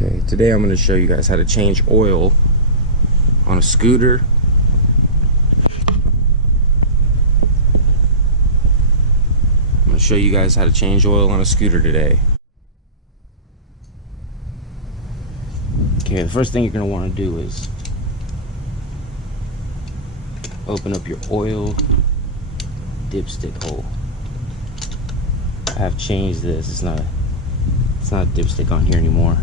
Okay, today I'm going to show you guys how to change oil on a scooter. I'm going to show you guys how to change oil on a scooter today. Okay, the first thing you're going to want to do is open up your oil dipstick hole. I have changed this. It's not a dipstick on here anymore.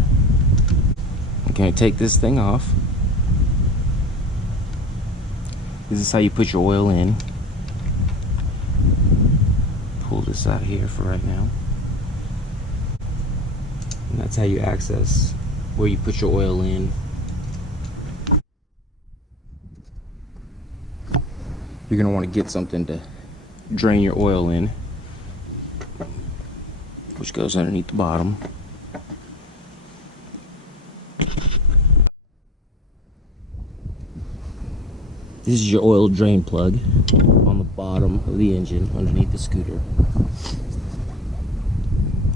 I'm going to take this thing off. This is how you put your oil in. Pull this out of here for right now. And that's how you access where you put your oil in. You're going to want to get something to drain your oil in, which goes underneath the bottom. This is your oil drain plug on the bottom of the engine underneath the scooter.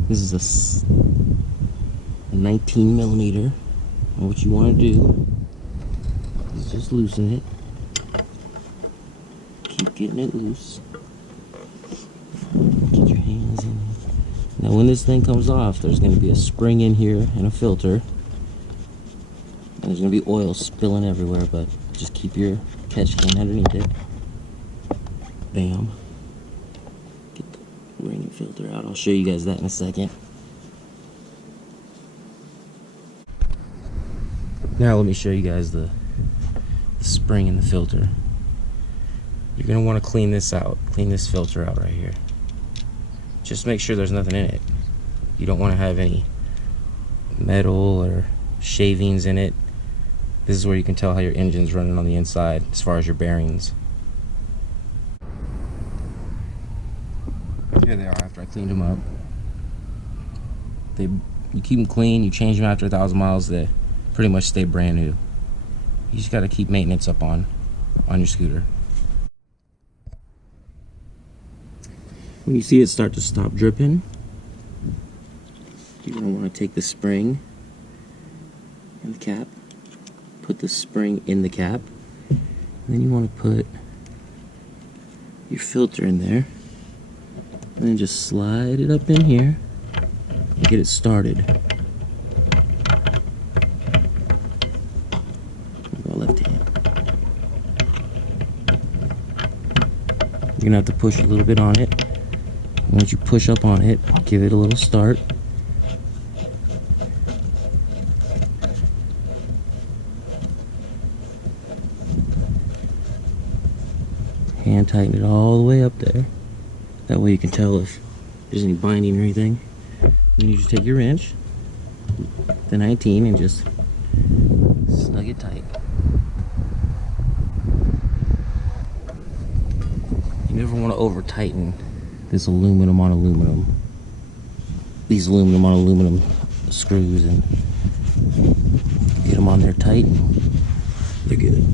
This is a 19 millimeter. And what you want to do is just loosen it. Keep getting it loose. Get your hands in it. Now when this thing comes off, there's going to be a spring in here and a filter. And there's going to be oil spilling everywhere, but just keep your catch can underneath it. Bam. Get the ring and filter out. I'll show you guys that in a second. Now let me show you guys the spring and the filter. You're going to want to clean this out. Clean this filter out right here. Just make sure there's nothing in it. You don't want to have any metal or shavings in it. This is where you can tell how your engine's running on the inside as far as your bearings. Here they are after I cleaned them up. You keep them clean, you change them after 1,000 miles, they pretty much stay brand new. You just got to keep maintenance up on your scooter. When you see it start to stop dripping, you're going to want to take the spring and the cap. Put the spring in the cap, and then you want to put your filter in there, and then just slide it up in here and get it started. Go left hand. You're gonna have to push a little bit on it. Once you push up on it, give it a little start. Hand tighten it all the way up there. That way you can tell if there's any binding or anything. Then you just take your wrench, the 19, and just snug it tight. You never want to over tighten this aluminum on aluminum. These aluminum on aluminum screws, and get them on there tight. They're good.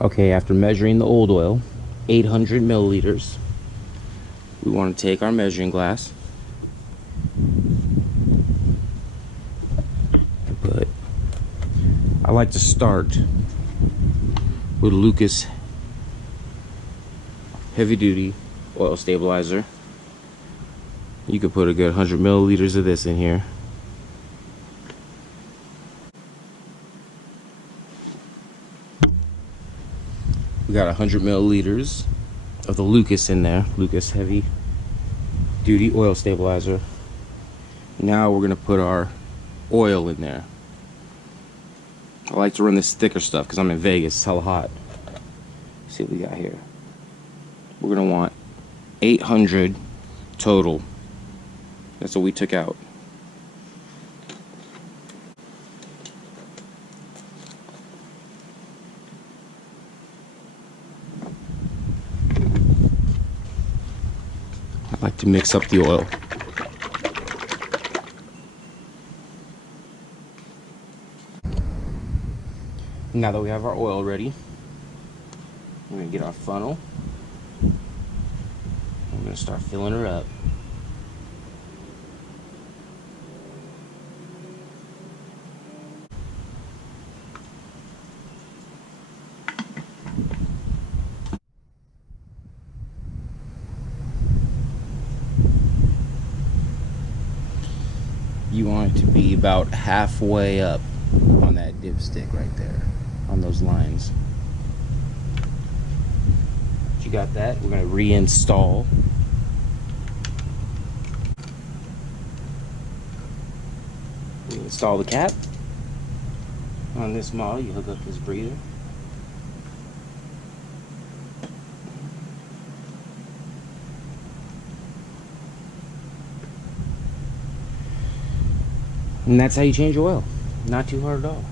Okay, after measuring the old oil, 800 milliliters, we want to take our measuring glass, but I like to start with Lucas heavy duty oil stabilizer. You could put a good 100 milliliters of this in here. We got 100 milliliters of the Lucas in there, Lucas heavy duty oil stabilizer. Now we're gonna put our oil in there. I like to run this thicker stuff because I'm in Vegas, it's hella hot. Let's see what we got here. We're gonna want 800 total. That's what we took out. I like to mix up the oil. Now that we have our oil ready, we're going to get our funnel. We're going to start filling her up. be about halfway up on that dipstick right there, on those lines. You got that? We're going to reinstall. Install the cap. On this model, you hook up this breather. And that's how you change oil. Not too hard at all.